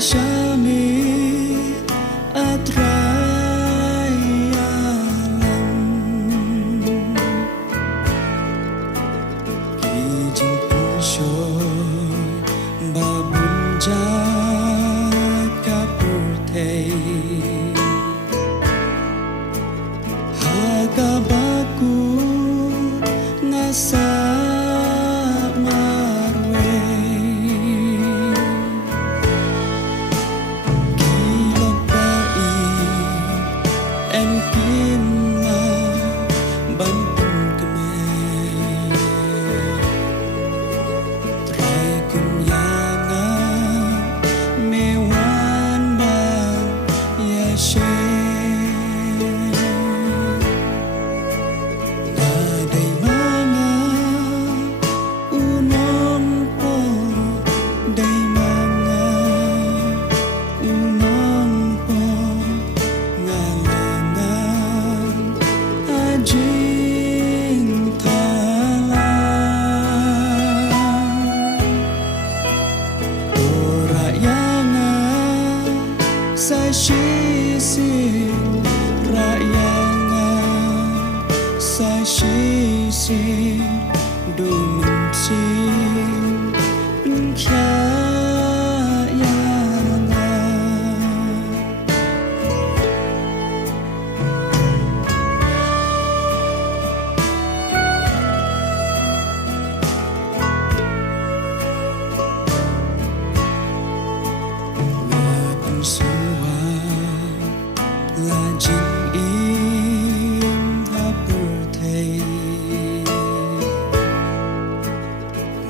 shami atrayalam kijing punshoy babunja kapurtei hagabaku nasa Sashisi rayanga sashisi dumunsi penkyayanga Lapan suwa lajing im hapurtei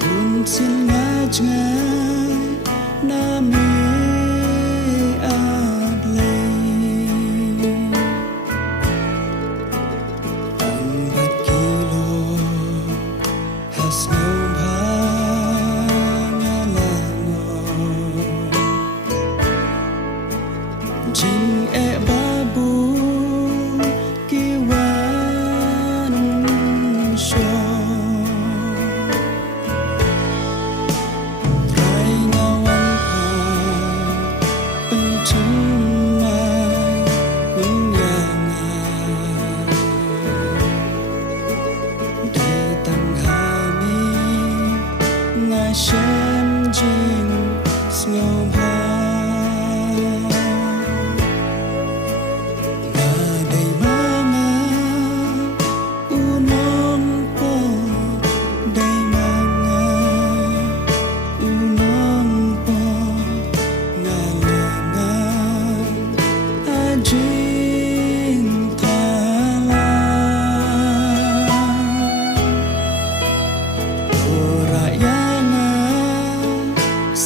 munsin ngajngai nami adlei ambat kilo hasno bangalango jing babu kiwan sho trai ngawan pa pencumai kunyanga di tanghami ngashem jing sngoba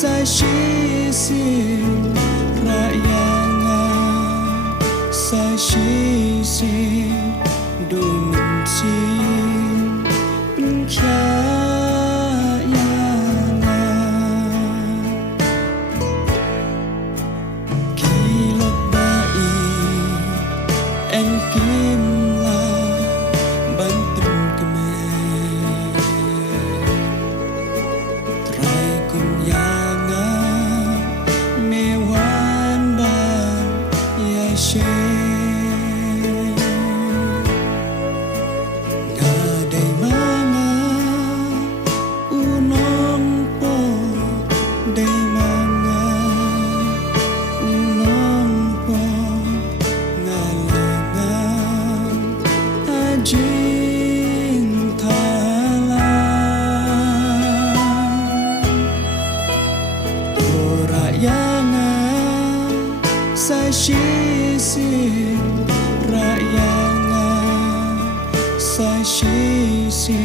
Sashisi rayanga sashisi dumunsi penkyayanga kilok bai engkimla bantun keme trai kunya gadai manga unong po dai manga unong po ngalangan ajing talang torayanga sashisi rayanga sashisi